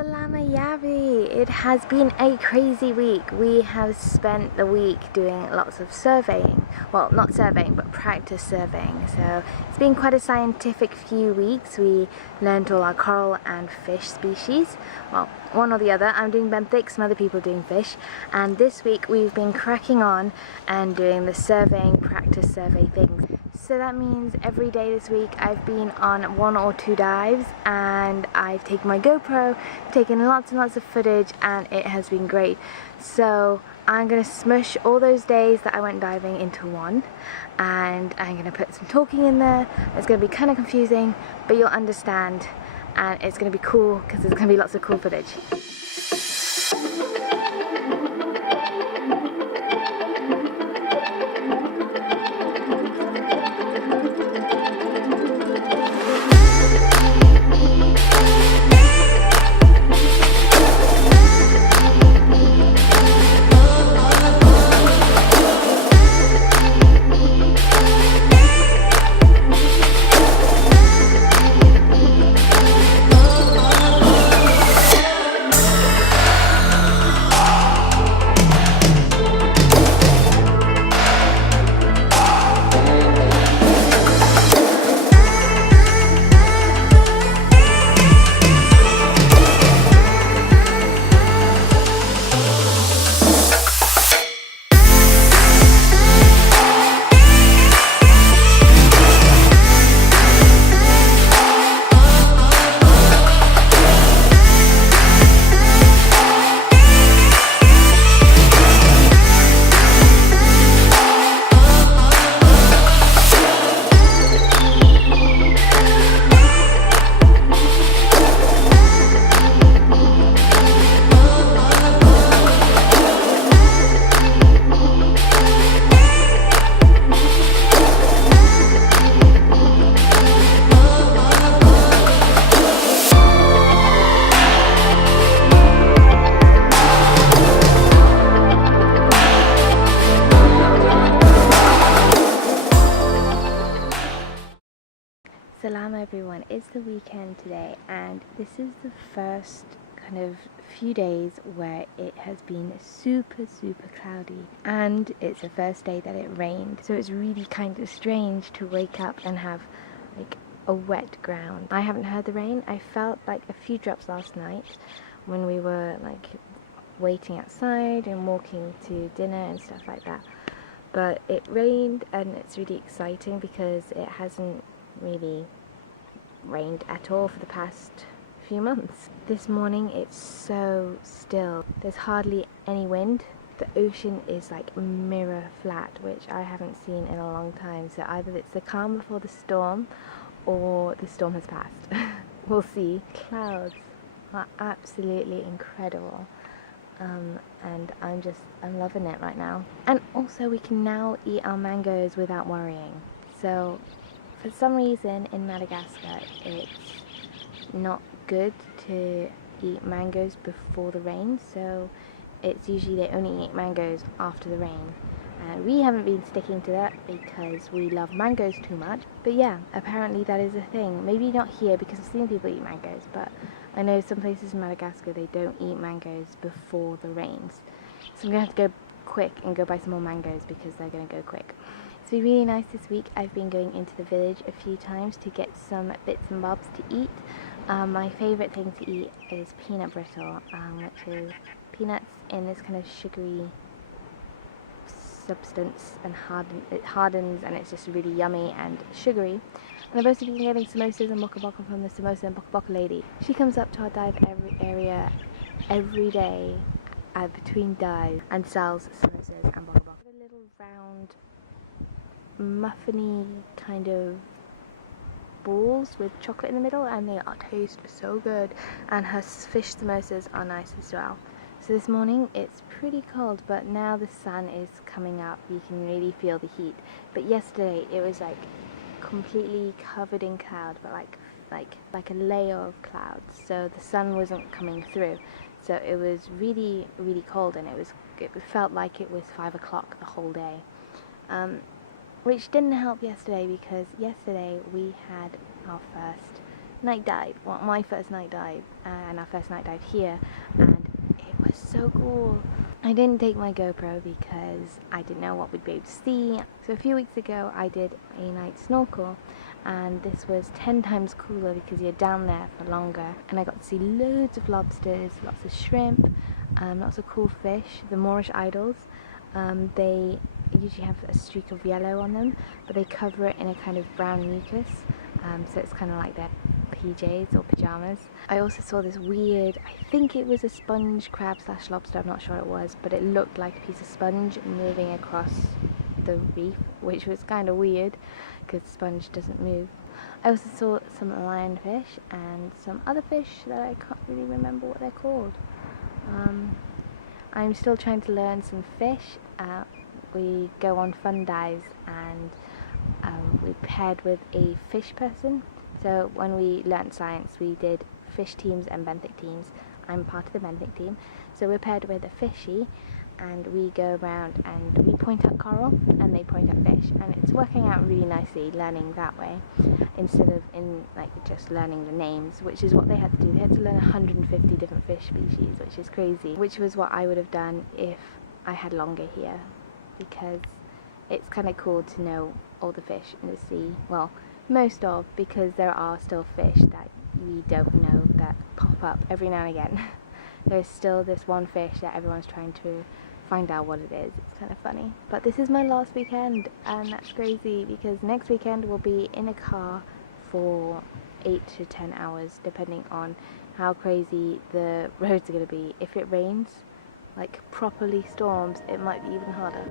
Salama Yavi! It has been a crazy week. We have spent the week doing lots of surveying. Well, not surveying, but practice surveying. So it's been quite a scientific few weeks. We learned all our coral and fish species. Well, one or the other. I'm doing benthic, some other people are doing fish. And this week we've been cracking on and doing the surveying, practice survey things. So that means every day this week I've been on 1 or 2 dives and I've taken my GoPro, taken lots and lots of footage, and it has been great. So I'm going to smush all those days that I went diving into one, and I'm going to put some talking in there. It's going to be kind of confusing, but you'll understand, and it's going to be cool because there's going to be lots of cool footage. Salam everyone, it's the weekend today and this is the first kind of few days where it has been super cloudy, and it's the first day that it rained, so it's really kind of strange to wake up and have like a wet ground. I haven't heard the rain. I felt like a few drops last night when we were like waiting outside and walking to dinner and stuff like that, but it rained and it's really exciting because it hasn't really rained at all for the past few months. This morning it's so still. There's hardly any wind. The ocean is like mirror flat, which I haven't seen in a long time. So either it's the calm before the storm or the storm has passed. We'll see. Clouds are absolutely incredible. And I'm loving it right now. And also we can now eat our mangoes without worrying. So for some reason in Madagascar it's not good to eat mangoes before the rain, so it's usually they only eat mangoes after the rain. We haven't been sticking to that because we love mangoes too much, but yeah, apparently that is a thing. Maybe not here because I've seen people eat mangoes, but I know some places in Madagascar they don't eat mangoes before the rains. So I'm going to have to go quick and go buy some more mangoes because they're going to go quick. It's been really nice this week. I've been going into the village a few times to get some bits and bobs to eat. My favourite thing to eat is peanut brittle, which is peanuts in this kind of sugary substance, and it hardens and it's just really yummy and sugary. And I've also been getting samosas and boka boka from the samosa and boka boka lady. She comes up to our dive area every day between dives and sells samosas and boka boka. A little round muffiny kind of balls with chocolate in the middle, and they taste so good, and her fish samosas are nice as well. So this morning it's pretty cold, but now the sun is coming up. You can really feel the heat. But yesterday it was like completely covered in cloud, but like a layer of clouds, so the sun wasn't coming through. So it was really cold, and it felt like it was 5 o'clock the whole day. Which didn't help yesterday because yesterday we had our first night dive, well, my first night dive, and our first night dive here, and it was so cool. I didn't take my GoPro because I didn't know what we'd be able to see. So a few weeks ago I did a night snorkel, and this was 10 times cooler because you're down there for longer, and I got to see loads of lobsters, lots of shrimp, lots of cool fish, the Moorish idols. They usually have a streak of yellow on them, but they cover it in a kind of brown mucus, so it's kind of like their PJs or pyjamas. I also saw this weird, I think it was a sponge crab slash lobster, I'm not sure it was, but it looked like a piece of sponge moving across the reef, which was kind of weird because sponge doesn't move. I also saw some lionfish and some other fish that I can't really remember what they're called. I'm still trying to learn some fish. We go on fun dives, and we paired with a fish person. So when we learnt science, we did fish teams and benthic teams. I'm part of the benthic team. So we're paired with a fishy, and we go around and we point at coral and they point at fish, and it's working out really nicely learning that way instead of in like just learning the names, which is what they had to do. They had to learn 150 different fish species, which is crazy, which was what I would have done if I had longer here, because it's kind of cool to know all the fish in the sea. Well, most of, because there are still fish that we don't know that pop up every now and again. There's still this one fish that everyone's trying to find out what it is. It's kind of funny. But this is my last weekend, and that's crazy because next weekend we'll be in a car for 8 to 10 hours depending on how crazy the roads are going to be. If it rains, like properly storms, it might be even harder.